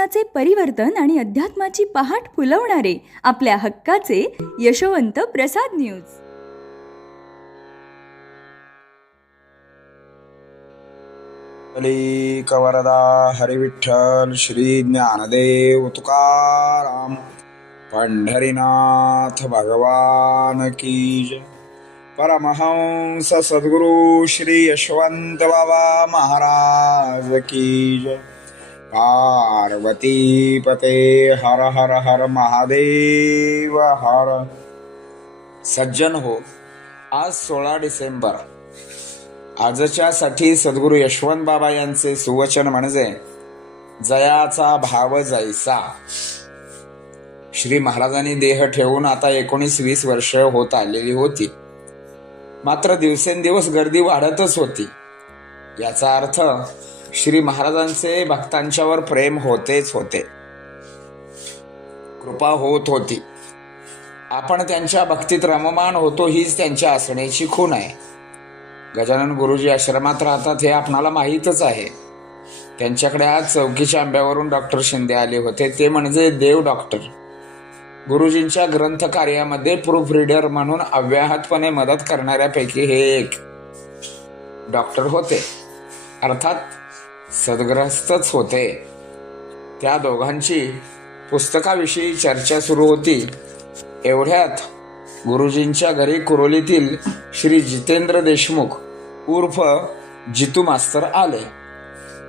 जीवनाचे परिवर्तन आणि अध्यात्माची पहाट फुलवणारे आपल्या हक्काचे यशवंत प्रसाद न्यूज. कवरदा हरिविठ्ठल श्री ज्ञानदेव तुकाराम पंढरीनाथ भगवान की जय. परमहंस सद्गुरु श्री यशवंत बाबा महाराज की जय. पार्वती पते हर हर हर महादेव हर. सज्जन हो, आज 16 डिसेंबर. आजच्या साठी सद्गुरु यशवंत बाबा यांचे सुवचन म्हणजे जयाचा भाव जैसा. श्री महाराजांनी देह ठेवून आता 19-20 वर्ष होत आलेली होती. मात्र दिवसेंदिवस गर्दी वाढतच होती. याचा अर्थ श्री महाराजांचे भक्तांच्यावर प्रेम होतेच होते, कृपा होत होती. आपण त्यांच्या भक्तीत रममान होतो, हीच त्यांच्या असण्याची खूण आहे. गजानन गुरुजी आश्रमात राहतात हे आपणाला माहीतच आहे. त्यांच्याकडे आज चौकीच्या आंब्यावरून डॉक्टर शिंदे आले होते. ते म्हणजे देव डॉक्टर. गुरुजींच्या ग्रंथ कार्यामध्ये प्रूफ रीडर म्हणून अव्याहतपणे मदत करणाऱ्यापैकी हे एक डॉक्टर होते, अर्थात सद्ग्रस्तच होते. त्या दोघांची पुस्तकाविषयी चर्चा सुरू होती. एवढ्यात गुरुजींच्या घरी कुरोलीतील श्री जितेंद्र देशमुख उर्फ जितू मास्तर आले.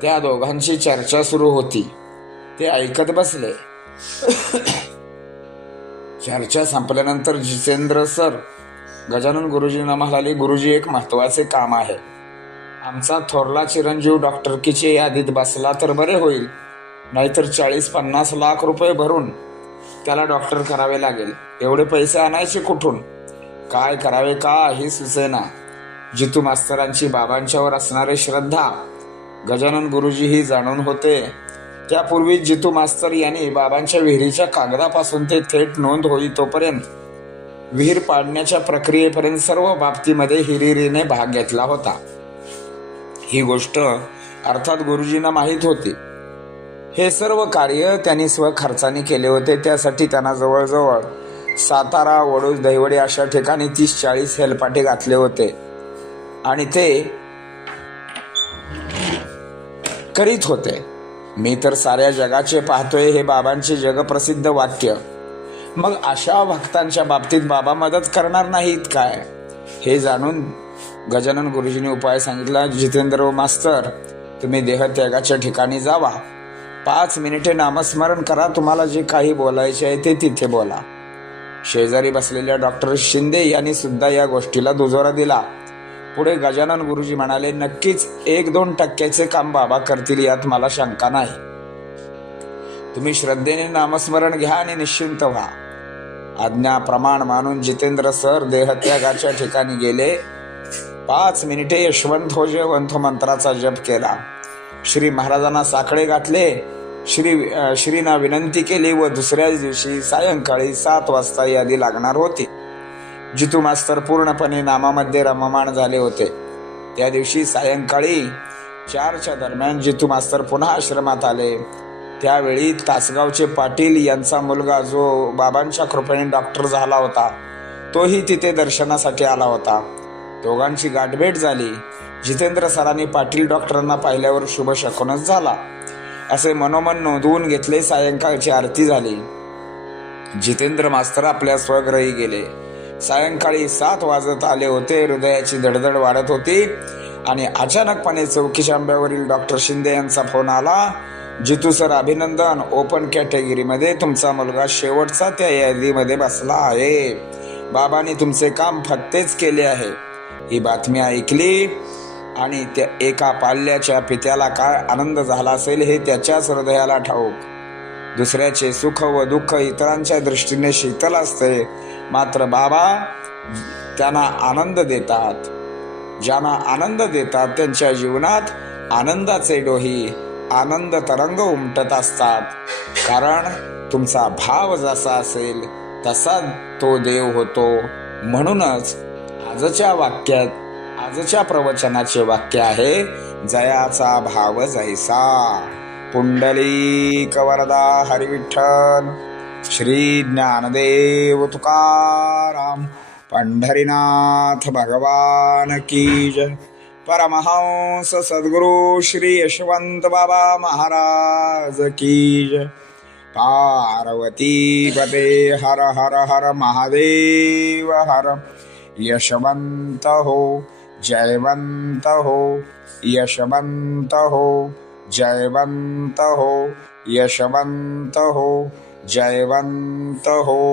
त्या दोघांची चर्चा सुरू होती. ते ऐकत बसले. चर्चा संपल्यानंतर जितेंद्र सर गजानन गुरुजींना म्हणाले, गुरुजी, एक महत्वाचे काम आहे. आमचा थोरला चिरंजीव डॉक्टरकीच्या यादीत बसला तर बरे होईल, नाहीतर 40-50 लाख रुपये भरून त्याला डॉक्टर करावे लागेल. एवढे पैसे आणायचे कुठून, काय करावे काही सुचेना. जितू मास्तरांची बाबांच्यावर असणारी श्रद्धा गजानन गुरुजीही जाणून होते. त्यापूर्वी जितू मास्तर यांनी बाबांच्या विहिरीच्या कागदापासून ते थेट नोंद होई तोपर्यंत विहीर पाडण्याच्या प्रक्रियेपर्यंत सर्व बाबतीमध्ये हिरिरीने भाग घेतला होता. ही गोष्ट अर्थात गुरुजींना माहीत होती. हे सर्व कार्य त्यांनी स्वखर्चाने केले होते. त्यासाठी त्यांना जवळजवळ सातारा, वडूज, दहिवडी अशा ठिकाणी 30-40 हेलपाटे घातले होते आणि ते करीत होते. मी तर साऱ्या जगाचे पाहतोय, हे बाबांचे जगप्रसिद्ध वाक्य. मग अशा भक्तांच्या बाबतीत बाबा मदत करणार नाहीत काय? हे जाणून गजानन गुरुजींनी उपाय सांगितला. जितेंद्र मास्तर, तुम्ही देहत्यागाच्या ठिकाणी जावा, 5 मिनिटे नामस्मरण करा, तुम्हाला जे काही बोलायचे आहे ते तिथे बोला. शेजारी बसलेल्या डॉक्टर शिंदे यांनी सुद्धा या गोष्टीला दुजोरा दिला. पुढे गजानन गुरुजी म्हणाले, नक्कीच 1-2% काम बाबा करतील, यात मला शंका नाही. तुम्ही श्रद्धेने नामस्मरण घ्या आणि निश्चिंत व्हा. आज्ञा प्रमाण मानून जितेंद्र सर देहत्यागाच्या ठिकाणी गेले. 5 मिनिटे यशवंत हो जयवंत मंत्राचा जप केला. श्री महाराजांना साकडे घातले. श्रीना विनंती केली व दुसऱ्या दिवशी सायंकाळी 7 वाजता यादी लागणार होती. जितू मास्तर पूर्णपणे नामामध्ये रममाण झाले होते. त्या दिवशी सायंकाळी 4च्या दरम्यान जितू मास्तर पुन्हा आश्रमात आले. त्यावेळी तासगावचे पाटील यांचा मुलगा, जो बाबांच्या कृपेने डॉक्टर झाला होता, तोही तिथे दर्शनासाठी आला होता. दोघांची गाठभेट झाली. जितेंद्र सरांनी पाटील डॉक्टरांना पाहिल्यावर शुभ शकुनच झाला असे मनोमन नोंदवून घेतले. सायंकाळची आरती झाली. जितेंद्र मास्तर आपल्या स्वगृही गेले. सायंकाळी 7 वाजत आले होते. हृदयाची धडधड वाढत होती आणि अचानकपणे चौकीच्या आंब्यावरील डॉक्टर शिंदे यांचा फोन आला. जितू सर, अभिनंदन, ओपन कॅटेगरीमध्ये तुमचा मुलगा शेवटचा त्या यादीमध्ये बसला आहे. बाबांनी तुमचे काम फत्तेच केले आहे. ही बातमी ऐकली आणि त्या एका पाल्याच्या पित्याला काय आनंद झाला असेल हे त्याच्याच हृदयाला ठाऊक. दुसऱ्याचे सुख व दुःख इतरांच्या दृष्टीने शीतल असते, मात्र बाबा त्यांना आनंद देतात. ज्यांना आनंद देतात त्यांच्या जीवनात आनंदाचे डोही, आनंद तरंग उमटत असतात. कारण तुमचा भाव जसा असेल तसा तो देव होतो. म्हणूनच आजच्या प्रवचनाचे वाक्य आहे, जयाचा भाव जैसा. पुंडलिक वरदा हरिविठ्ठल. श्री ज्ञानदेव तुकाराम पंढरीनाथ भगवान की जय. परमहंस सद्गुरु श्री यशवंत बाबा महाराज की जय. पार्वती पते हर हर हर महादेव हर. यशवंत हो जयवंत हो, यशवंत हो जयवंत हो, यशवंत हो जयवंत हो.